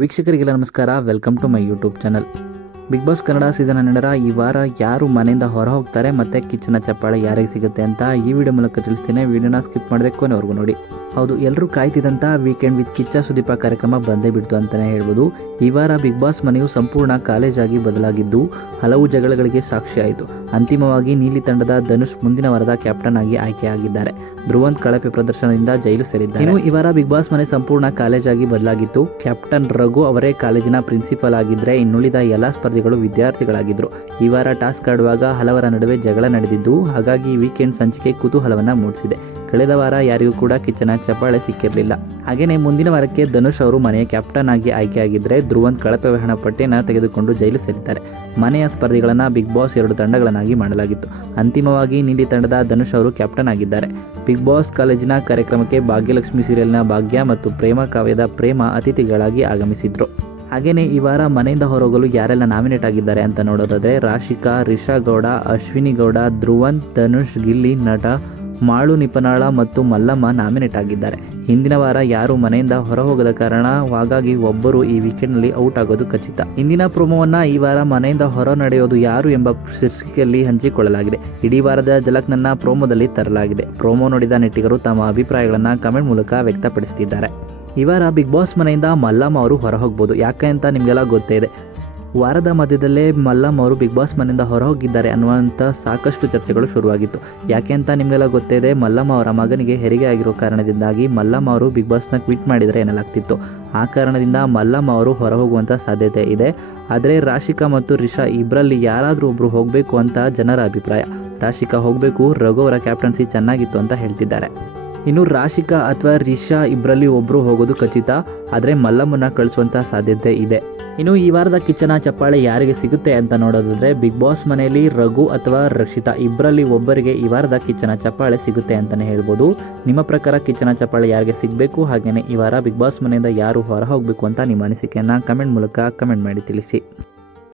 ವೀಕ್ಷಕರಿಗೆಲ್ಲ ನಮಸ್ಕಾರ. Welcome to my YouTube channel big boss Kannada season ಹನ್ನೆರಡರ ಈ ವಾರ ಯಾರು ಮನೆಯಿಂದ ಹೊರ ಹೋಗ್ತಾರೆ ಮತ್ತೆ ಕಿಚ್ಚನ ಚಪ್ಪಾಳೆ ಯಾರಿಗೆ ಸಿಗುತ್ತೆ ಅಂತ ಈ ವಿಡಿಯೋ ಮೂಲಕ ತಿಳಿಸ್ತೀನಿ. ವಿಡಿಯೋನ ಸ್ಕಿಪ್ ಮಾಡಬೇಕು ಕೊನೆವರೆಗೂ ನೋಡಿ. ಹೌದು ಎಲ್ಲರೂ ಕಾಯ್ತಿದ್ದಂಥ ವೀಕೆಂಡ್ ವಿತ್ ಕಿಚ್ಚ ಸುದೀಪ ಕಾರ್ಯಕ್ರಮ ಬಂದೇ ಬಿಡ್ತು ಅಂತಲೇ ಹೇಳ್ಬೋದು. ಈ ವಾರ ಬಿಗ್ ಬಾಸ್ ಮನೆಯು ಸಂಪೂರ್ಣ ಕಾಲೇಜಾಗಿ ಬದಲಾಗಿದ್ದು ಹಲವು ಜಗಳಗಳಿಗೆ ಸಾಕ್ಷಿಯಾಯಿತು ಅಂತಿಮವಾಗಿ ನೀಲಿ ತಂಡದ ಧನುಷ್ ಮುಂದಿನ ವಾರದ ಕ್ಯಾಪ್ಟನ್ ಆಗಿ ಆಯ್ಕೆಯಾಗಿದ್ದಾರೆ ಧ್ರುವಂತ್ ಕಳಪೆ ಪ್ರದರ್ಶನದಿಂದ ಜೈಲು ಸೇರಿದ್ದಾರೆ. ಇನ್ನು ಈ ವಾರ ಬಿಗ್ ಬಾಸ್ ಮನೆ ಸಂಪೂರ್ಣ ಕಾಲೇಜಾಗಿ ಬದಲಾಗಿತ್ತು. ಕ್ಯಾಪ್ಟನ್ ರಘು ಅವರೇ ಕಾಲೇಜಿನ ಪ್ರಿನ್ಸಿಪಲ್ ಆಗಿದ್ರೆ ಇನ್ನುಳಿದ ಎಲ್ಲ ಸ್ಪರ್ಧಿಗಳು ವಿದ್ಯಾರ್ಥಿಗಳಾಗಿದ್ರು. ಈ ವಾರ ಟಾಸ್ಕ್ ಆಡುವಾಗ ಹಲವರ ನಡುವೆ ಜಗಳ ನಡೆದಿದ್ದು, ಹಾಗಾಗಿ ವೀಕೆಂಡ್ ಸಂಚಿಕೆ ಕುತೂಹಲವನ್ನ ಮೂಡಿಸಿದೆ. ಕಳೆದ ವಾರ ಯಾರಿಗೂ ಕೂಡ ಕಿಚ್ಚನ ಚಪ್ಪಾಳೆ ಸಿಕ್ಕಿರಲಿಲ್ಲ. ಹಾಗೆಯೇ ಮುಂದಿನ ವಾರಕ್ಕೆ ಧನುಷ್ ಅವರು ಮನೆಯ ಕ್ಯಾಪ್ಟನ್ ಆಗಿ ಆಯ್ಕೆಯಾಗಿದ್ದರೆ ಧ್ರುವಂತ್ ಕಳಪೆ ವಹಣ ಪಟ್ಟಿಯನ್ನು ತೆಗೆದುಕೊಂಡು ಜೈಲು ಸೇರಿದ್ದಾರೆ. ಮನೆಯ ಸ್ಪರ್ಧಿಗಳನ್ನ ಬಿಗ್ ಬಾಸ್ ಎರಡು ತಂಡಗಳನ್ನಾಗಿ ಮಾಡಲಾಗಿತ್ತು. ಅಂತಿಮವಾಗಿ ನೀಲಿ ತಂಡದ ಧನುಷ್ ಅವರು ಕ್ಯಾಪ್ಟನ್ ಆಗಿದ್ದಾರೆ. ಬಿಗ್ ಬಾಸ್ ಕಾಲೇಜಿನ ಕಾರ್ಯಕ್ರಮಕ್ಕೆ ಭಾಗ್ಯಲಕ್ಷ್ಮಿ ಸೀರಿಯಲ್ನ ಭಾಗ್ಯ ಮತ್ತು ಪ್ರೇಮ ಕಾವ್ಯದ ಪ್ರೇಮ ಅತಿಥಿಗಳಾಗಿ ಆಗಮಿಸಿದ್ರು. ಹಾಗೆಯೇ ಈ ವಾರ ಮನೆಯಿಂದ ಹೊರಹೋಗಲು ಯಾರೆಲ್ಲ ನಾಮಿನೇಟ್ ಆಗಿದ್ದಾರೆ ಅಂತ ನೋಡೋದಾದರೆ ರಾಶಿಕಾ, ರಿಷಾ ಗೌಡ, ಅಶ್ವಿನಿ ಗೌಡ ಧ್ರುವಂತ್ ಧನುಷ್, ಗಿಲ್ಲಿ, ನಟ ಮಾಳು ನಿಪನಾಳ ಮತ್ತು ಮಲ್ಲಮ್ಮ ನಾಮಿನೇಟ್ ಆಗಿದ್ದಾರೆ ಹಿಂದಿನ ವಾರ ಯಾರು ಮನೆಯಿಂದ ಹೊರ ಹೋಗದ ಕಾರಣ ಹಾಗಾಗಿ ಒಬ್ಬರು ಈ ವೀಕೆಂಡ್ನಲ್ಲಿ ಔಟ್ ಆಗೋದು ಖಚಿತ. ಇಂದಿನ ಪ್ರೋಮೋವನ್ನ ಈ ವಾರ ಮನೆಯಿಂದ ಹೊರ ನಡೆಯೋದು ಯಾರು ಎಂಬ ಶೀರ್ಷಿಕೆಯಲ್ಲಿ ಹಂಚಿಕೊಳ್ಳಲಾಗಿದೆ. ಇಡೀ ವಾರದ ಜಲಕ್ನನ್ನ ಪ್ರೋಮೋದಲ್ಲಿ ತರಲಾಗಿದೆ. ಪ್ರೋಮೋ ನೋಡಿದ ನೆಟ್ಟಿಗರು ತಮ್ಮ ಅಭಿಪ್ರಾಯಗಳನ್ನು ಕಮೆಂಟ್ ಮೂಲಕ ವ್ಯಕ್ತಪಡಿಸುತ್ತಿದ್ದಾರೆ ಈ ವಾರ ಬಿಗ್ ಬಾಸ್ ಮನೆಯಿಂದ ಮಲ್ಲಮ್ಮ ಅವರು ಹೊರ ಹೋಗ್ಬೋದು ಯಾಕೆ ಅಂತ ನಿಮಗೆಲ್ಲ ಗೊತ್ತೇ ಇದೆ. ವಾರದ ಮಧ್ಯದಲ್ಲೇ ಮಲ್ಲಮ್ ಅವರು ಬಿಗ್ ಬಾಸ್ ಮನೆಯಿಂದ ಹೊರ ಹೋಗಿದ್ದಾರೆ ಅನ್ನುವಂಥ ಸಾಕಷ್ಟು ಚರ್ಚೆಗಳು ಶುರುವಾಗಿತ್ತು. ಯಾಕೆ ಅಂತ ನಿಮಗೆಲ್ಲ ಗೊತ್ತಿದೆ ಮಲ್ಲಮ್ಮ ಅವರ ಮಗನಿಗೆ ಹೆರಿಗೆ ಆಗಿರೋ ಕಾರಣದಿಂದಾಗಿ ಮಲ್ಲಮ್ಮ ಅವರು ಬಿಗ್ ಬಾಸ್ನ ಕ್ವಿಟ್ ಮಾಡಿದರೆ ಎನ್ನಲಾಗ್ತಿತ್ತು. ಆ ಕಾರಣದಿಂದ ಮಲ್ಲಮ್ಮ ಅವರು ಹೊರ ಹೋಗುವಂಥ ಸಾಧ್ಯತೆ ಇದೆ. ಆದರೆ ರಾಶಿಕಾ ಮತ್ತು ರಿಷಾ ಇಬ್ಬರಲ್ಲಿ ಯಾರಾದರೂ ಒಬ್ಬರು ಹೋಗಬೇಕು ಅಂತ ಜನರ ಅಭಿಪ್ರಾಯ. ರಾಶಿಕಾ ಹೋಗಬೇಕು, ರಘು ಅವರ ಕ್ಯಾಪ್ಟನ್ಸಿ ಚೆನ್ನಾಗಿತ್ತು ಅಂತ ಹೇಳ್ತಿದ್ದಾರೆ. ಇನ್ನು ರಾಶಿಕಾ ಅಥವಾ ರಿಷಾ ಇಬ್ಬರಲ್ಲಿ ಒಬ್ಬರು ಹೋಗೋದು ಖಚಿತ, ಆದರೆ ಮಲ್ಲಮ್ಮನ ಕಳಿಸುವಂಥ ಸಾಧ್ಯತೆ ಇದೆ. ಇನ್ನು ಈ ವಾರದ ಕಿಚನ ಚಪ್ಪಾಳೆ ಯಾರಿಗೆ ಸಿಗುತ್ತೆ ಅಂತ ನೋಡೋದಾದ್ರೆ ಬಿಗ್ ಬಾಸ್ ಮನೆಯಲ್ಲಿ ರಘು ಅಥವಾ ರಕ್ಷಿತಾ ಇಬ್ಬರಲ್ಲಿ ಒಬ್ಬರಿಗೆ ಈ ವಾರದ ಕಿಚನ ಚಪ್ಪಾಳೆ ಸಿಗುತ್ತೆ ಅಂತಲೇ ಹೇಳ್ಬೋದು. ನಿಮ್ಮ ಪ್ರಕಾರ ಕಿಚನ ಚಪ್ಪಾಳೆ ಯಾರಿಗೆ ಸಿಗಬೇಕು? ಹಾಗೆಯೇ ಈ ವಾರ ಬಿಗ್ ಬಾಸ್ ಮನೆಯಿಂದ ಯಾರು ಹೊರ ಹೋಗಬೇಕು ಅಂತ ನಿಮ್ಮ ಅನಿಸಿಕೆಯನ್ನು ಕಮೆಂಟ್ ಮೂಲಕ ಕಮೆಂಟ್ ಮಾಡಿ ತಿಳಿಸಿ.